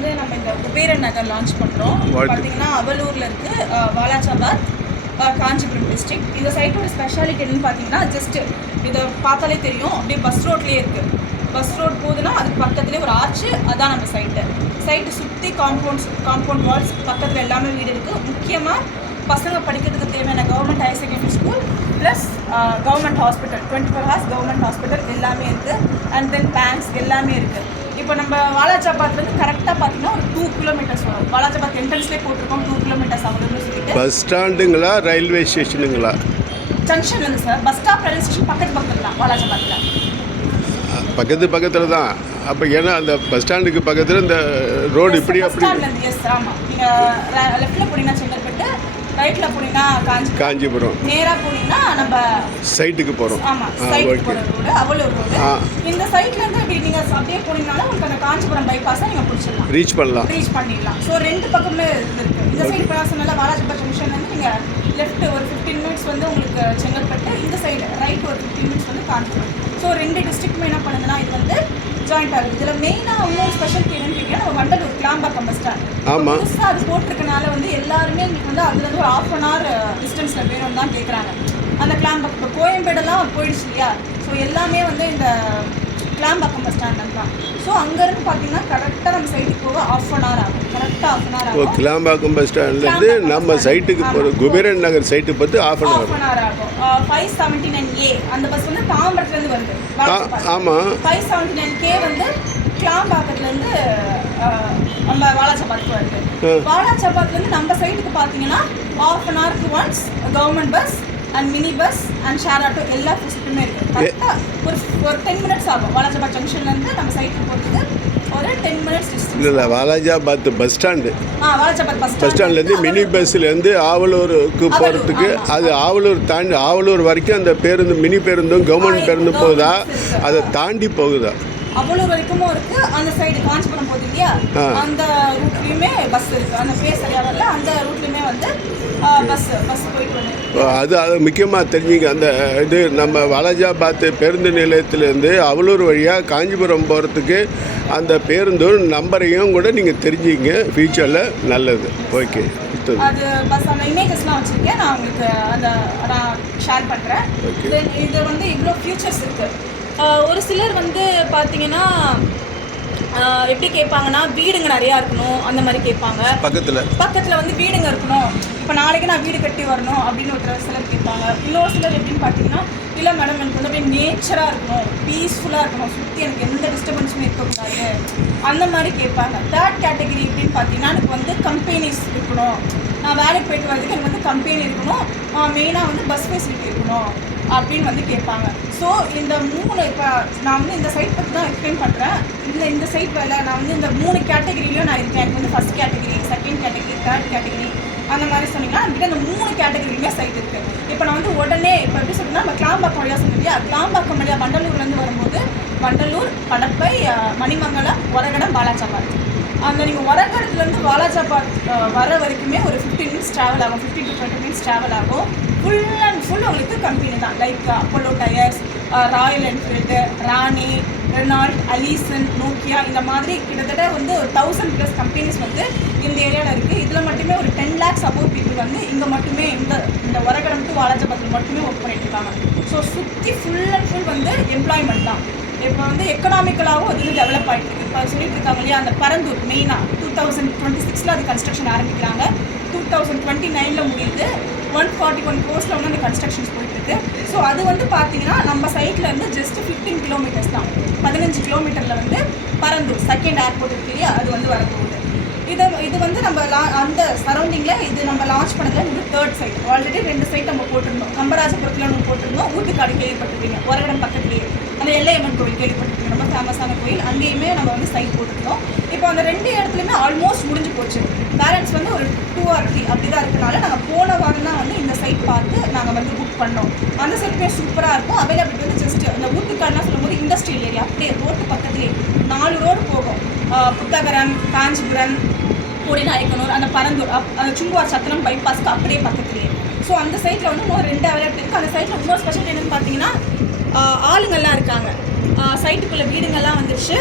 வந்து நம்ம இந்த குபேரன் நகர் லான்ச் பண்ணுறோம். பார்த்தீங்கன்னா அவலூரில் இருக்குது, வாலாஜாபாத், காஞ்சிபுரம் டிஸ்ட்ரிக்ட். இந்த சைட்டோட ஸ்பெஷாலிட்டி என்னன்னு பார்த்தீங்கன்னா, ஜஸ்ட்டு இதை பார்த்தாலே தெரியும், அப்படியே பஸ் ரோட்லேயே இருக்குது. பஸ் ரோட் போகுதுன்னா அதுக்கு பக்கத்துலேயே ஒரு ஆர்ச்சு, அதான் நம்ம சைட்டு சுற்றி காம்பவுண்ட் வால்ஸ், பக்கத்தில் எல்லாமே வீடு இருக்குது. முக்கியமாக பசங்க படிக்கிறதுக்கு தேவையான government higher secondary school plus government hospital, 24 hours government hospital எல்லாமே இருக்குது. அண்ட் தென் பேங்க்ஸ் எல்லாமே இருக்குது. இப்போ நம்ம வாலாஜாபாத்லேருந்து கரெக்டாக பார்த்தீங்கன்னா ஒரு 2 kilometers வரும். வாலாஜாபாத் என்ட்ரன்ஸ்லேயே போட்டிருக்கோம் 2 kilometers அவ்வளோன்னு சொல்லிட்டு. பஸ் ஸ்டாண்டுங்களா ரயில்வே ஸ்டேஷனுங்களா? ஜங்ஷன்லேருந்து sir, bus stop railway station பக்கத்தில் தான் வாலாஜாபாத்தில். பக்கத்தில் தான். அப்போ ஏன்னா அந்த பஸ் ஸ்டாண்டுக்கு பக்கத்தில் இந்த ரோடு இப்படி அப்படி. எஸ் ஆமாம். நீங்கள் லெஃப்ட்டில் போனீங்கன்னா செங்கல்பட்டு, ரைட்டில் போனீங்கன்னா காஞ்சிபுரம், நேராக போனீங்கன்னா நம்ம சைட்டுக்கு போகிறோம். ஆமாம், சைட்டுக்கு போகிற ரோடு அவலூர் ரோடு. இந்த சைட்லேருந்து இப்படி நீங்கள் அப்படியே போனீங்கனாலும் உங்களுக்கு அந்த காஞ்சிபுரம் பைபாஸை நீங்கள் பிடிச்சிடலாம், ரீச் பண்ணிடலாம். ஸோ 2 பக்கமே இருக்குது. இந்த சைடு இப்போ நான் சொன்னால வாலாஜாபாத் ஜங்ஷன்லேருந்து நீங்கள் லெஃப்ட் ஒரு 15 minutes வந்து உங்களுக்கு செங்கல்பட்டு, இந்த சைடு ரைட் ஒரு 15 minutes வந்து காஞ்சிபுரம். ஸோ 2 டிஸ்ட்ரிக்ட்டுமே என்ன பண்ணுதுன்னா இது வந்து ஜாயிண்ட் ஆகுது. இதில் மெயினாக இன்னொரு ஸ்பெஷல் என்னன்னு கேட்டீங்கன்னா, நம்ம வண்டலூர் கிளாம்பாக்கம் பஸ் ஸ்டாண்ட் புதுசாக அது போட்டிருக்கனால வந்து எல்லாருமே எங்களுக்கு வந்து அதுலேருந்து ஒரு 1/2 hour டிஸ்டன்ஸில் வேணும்னு தான் கேட்குறாங்க. அந்த கிளாம்பாக்கம் இப்போ கோயம்பேடெல்லாம் போயிடுச்சு இல்லையா, ஸோ எல்லாமே வந்து இந்த கிளாம்பாக்கம் பஸ் ஸ்டாண்ட் தான். ஸோ அங்கேருந்து பார்த்தீங்கன்னா கரெக்டாக நம்ம சைட்டுக்கு போக 1/2 hour ஆகும். கரெக்டாக 1/2 hour ஆகும். கிளாம்பாக்கம் பஸ் ஸ்டாண்ட்லேருந்து நம்ம சைட்டுக்கு போகிற குபேரன் நகர் சைட்டு பார்த்து 1/2 hour ஆகும். 579A அந்த பஸ் வந்து தாம்பரத்துலேருந்து வருது. ஆமாம், 579K வந்து கிளாம்பாக்கத்துலேருந்து நம்ம வாலாஜாபாத்துக்கு வருது. வாலாஜாபாத்லேருந்து நம்ம சைட்டுக்கு பார்த்தீங்கன்னா 1/2 hourக்கு once government bus and mini bus and share auto எல்லா ஃபெசிலிட்டியுமே இருக்குது. கரெக்டாக ஒரு 10 minutes ஆகும். வாலாஜாபாத் ஜங்ஷன்லேருந்து நம்ம சைட்டுக்கு போகிறதுக்கு ஒரு 10 minutes டிஸ்டன்ஸ். இல்லை, Walajabad bus stand, Walajabad bus ஸ்டாண்ட்லேருந்து மினி பஸ்லேருந்து ஆவலூருக்கு போகிறதுக்கு, அது ஆவலூர் தாண்டி ஆவலூர் வரைக்கும் அந்த பேருந்து மினி பேருந்தும் கவர்மெண்ட் பேருந்தும் போகுதா, அதை தாண்டி போகுதா? அவ்வளோ வரைக்கும் இருக்கு. அந்த சைடு காஞ்சிபுரம் போகுது இல்லையா, அந்த ரூட்லேயுமே பஸ் இருக்குது. அந்த பேர் சரியாக வரல, அந்த ரூட்லேயுமே வந்து பஸ் போயிட்டு வந்து அது முக்கியமாக தெரிஞ்சுங்க. அந்த இது நம்ம வாலாஜாபாத் பேருந்து நிலையத்திலேருந்து அவலூர் வழியாக காஞ்சிபுரம் போகிறதுக்கு அந்த பேருந்து நம்பரையும் கூட நீங்கள் தெரிஞ்சுங்க, ஃபியூச்சரில் நல்லது. ஓகே, அது பஸ் அந்த இமேஜஸ்லாம் வச்சுருக்கேன், நான் உங்களுக்கு நான் ஷேர் பண்ணுறேன். இது வந்து இவ்வளோ ஃபியூச்சர்ஸ் இருக்குது. ஒரு சிலர் வந்து பார்த்தீங்கன்னா எப்படி கேட்பாங்கன்னா, வீடுங்க நிறையா இருக்கணும் அந்த மாதிரி கேட்பாங்க. பக்கத்தில் வந்து வீடுங்க இருக்கணும், இப்போ நாளைக்கு நான் வீடு கட்டி வரணும் அப்படின்னு ஒரு சிலர் கேட்பாங்க. இன்னொரு சிலர் எப்படின்னு பார்த்தீங்கன்னா, இல்லை மேடம் எனக்கு வந்து அப்படியே நேச்சராக இருக்கணும், பீஸ்ஃபுல்லாக இருக்கணும், சுற்றி எனக்கு எந்த டிஸ்டர்பன்ஸுமே இருக்கக்கூடாது அந்த மாதிரி கேட்பாங்க. 3rd கேட்டகரி எப்படின்னு பார்த்தீங்கன்னா, எனக்கு வந்து கம்பெனிஸ் இருக்கணும், நான் வேலைக்கு போய்ட்டு வரதுக்கு எனக்கு வந்து கம்பெனி இருக்கணும், மெயினாக வந்து பஸ் ஃபெசிலிட்டி இருக்கணும் அப்படின்னு வந்து கேட்பாங்க. ஸோ இந்த 3 இப்போ நான் வந்து இந்த சைட் பற்றி தான் எக்ஸ்பிளைன் பண்ணுறேன். இந்த சைட் வேலை நான் வந்து இந்த 3 கேட்டகரியிலையும் நான் இருக்கேன். எனக்கு வந்து 1st category, 2nd category, 3rd category அந்த மாதிரி சொன்னீங்கன்னா நம்மகிட்ட இந்த 3 கேட்டகரியுமே சைட் இருக்குது. இப்போ நான் வந்து உடனே இப்போ எப்படி சொல்லுன்னா, நம்ம கிளாம்பாக்கம் வழியாக சொன்னோம் இல்லையா, கிளாம்பாக்கம் வழியாக வண்டலூர்லேருந்து வரும்போது வண்டலூர், படப்பை, மணிமங்கலம், ஒரகடம், வாலாஜாபாத். அந்த நீங்கள் ஒரகடத்துலேருந்து வாலாஜாபாத் வர வரைக்குமே ஒரு 15 minutes ட்ராவல் ஆகும், 15 to 20 minutes ட்ராவல் ஆகும். ஃபுல் அண்ட் ஃபுல் உங்களுக்கு கம்பெனி தான். Like Apollo Tyres, Royal Enfield, Rani, Renault, Allison, Nokia, இந்த மாதிரி கிட்டத்தட்ட வந்து ஒரு 1000+ கம்பெனிஸ் வந்து இந்த ஏரியாவில் இருக்குது. இதில் மட்டுமே ஒரு 10 lakhs above பீப்புள் வந்து இங்கே மட்டுமே இந்த ஒரகடம் டு வாலாஜாபாத்தில் மட்டுமே ஒர்க் பண்ணிட்டு இருக்காங்க. ஸோ சுற்றி ஃபுல் அண்ட் ஃபுல் வந்து எம்ப்ளாய்மெண்ட் தான். இப்போ வந்து எக்கனாமிக்கலாகவும் அது டெவலப் ஆகிட்டு இருக்குது. இப்போ சொல்லிட்டு இருக்காங்க இல்லையா, அந்த பரந்தூர் மெயினாக 2026 அது கன்ஸ்ட்ரக்ஷன் ஆரம்பிக்கிறாங்க, 2029 முடியுது. 141 crores வந்து அந்த கன்ஸ்ட்ரக்ஷன்ஸ் போயிட்டுருக்கு. ஸோ அது வந்து பார்த்தீங்கன்னா நம்ம சைட்லேருந்து ஜஸ்ட் 15 kilometers தான். 15 kilometerல வந்து பரந்தூர் 2nd ஏர்போர்ட் இருக்கு இல்லையா, அது வந்து வரப்போகுது. இது வந்து நம்ம அந்த சரௌண்டிங்கில் இது நம்ம லான்ச் பண்ணதில் வந்து 3rd சைட். ஆல்ரெடி 2 சைட் நம்ம போட்டிருந்தோம். கம்பராஜபுரத்தில் ஒன்று போட்டிருந்தோம், ஊட்டுக்காடு கேள்விப்பட்டிருக்கீங்க, ஒரகடம் பக்கத்துலேயே அந்த எல்லையம்மன் கோவில் கேள்விப்பட்டிருக்கீங்க, ரொம்ப ஃபேமஸான கோயில், அங்கேயுமே நம்ம வந்து சைட் போட்டிருந்தோம். இப்போ அந்த 2 இடத்துலையுமே ஆல்மோஸ்ட் முடிஞ்சு போச்சு. பேலன்ஸ் வந்து ஒரு 2 or 3 அப்படி தான் இருக்கனால நாங்கள் போன வாரம் தான் வந்து இந்த சைட் பார்த்து நாங்கள் வந்து புக் பண்ணோம். அந்த சைட்டுமே சூப்பராக இருக்கும். அவைலபிலிட்டி வந்து ஜஸ்ட் அந்த ஊட்டுக்காடுலாம் சொல்லும்போது இண்டஸ்ட்ரியல் ஏரியா, அப்படியே ரோட்டு பக்கத்துலேயே 4 ரோடு போகும். புத்தகரம், காஞ்சிபுரம், கொடிநாயக்கனூர், அந்த பரந்தூர், அந்த சுங்குவார் சத்திரம் பைபாஸ்க்கு அப்படியே பக்கத்துலேயே. ஸோ அந்த சைட்டில் வந்து இன்னும் 2 அவைலபிலிட்டி இருக்குது. அந்த சைட்டில் இன்னொரு ஸ்பெஷல் என்னென்னு பார்த்தீங்கன்னா, ஆளுங்கள்லாம் இருக்காங்க, சைட்டுக்குள்ளே வீடுங்கள்லாம் வந்துடுச்சு.